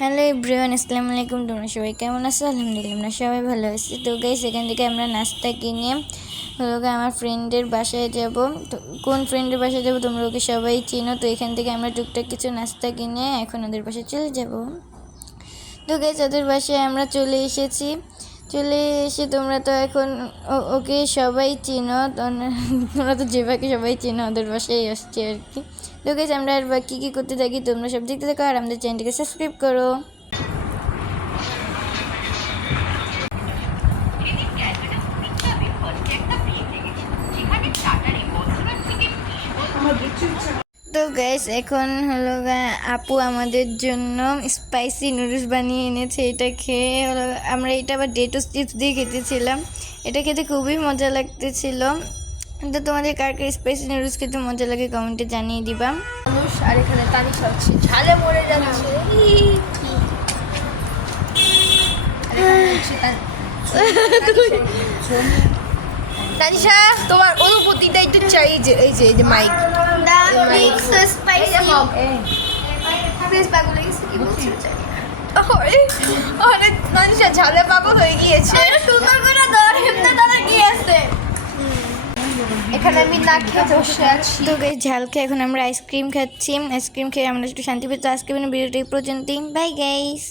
Hello everyone, আসসালামু আলাইকুম। তোমরা সবাই কেমন আছো? আলহামদুলিল্লাহ আমরা সবাই ভালো আছি। তো গাইস, এখান থেকে আমরা নাস্তা কিনে আমার ফ্রেন্ডের বাসায় যাব। তো কোন ফ্রেন্ডের বাসায় যাব তোমরা ওকে সবাই চিনো। তো এখান থেকে আমরা টুকটাক কিছু নাস্তা কিনে এখন ওদের বাসায় চলে যাব। তো গাইস, ওদের বাসায় আমরা চলে এসেছি। চলে এসে তোমরা তো এখন ওকে সবাই চিনো, তোমরা তো যেভাবে সবাই চিনো ওদের বাসায় আসছে আর কি। তো গাইস, আমরা আর বাকি কী করতে থাকি তোমরা সব দেখতে থাকো আর আমাদের চ্যানেলটিকে সাবস্ক্রাইব করো। তো গাইস, এখন আপু আমাদের জন্য স্পাইসি নুডলস বানিয়ে এনেছে। এটা খেয়ে আমরা এটা আবার ডেটোস চিপস দিয়ে খেতেছিলাম। এটা খেতে খুবই মজা লাগতেছিল। তো তোমাদের কার কার স্পাইসি নুডলস খেতে মজা লাগে কমেন্টে জানিয়ে দিবা। মানুষ আর এখানে তানিশা হচ্ছে ঝালে মরে যাচ্ছে। তানিশা, তোমার অনুভূতিটা একটু চাই। এই যে মাইক তানিশা ঝালে পাগল হয়ে গিয়েছে। এখানে আমি না খেয়ে বসে আছি। তো গাইস, ঝাল খেয়ে এখন আমরা আইসক্রিম খাচ্ছি। আইসক্রিম খেয়ে আমরা একটু শান্তি পেতে। আজকে ভিডিওটি পর্যন্তই। Bye guys.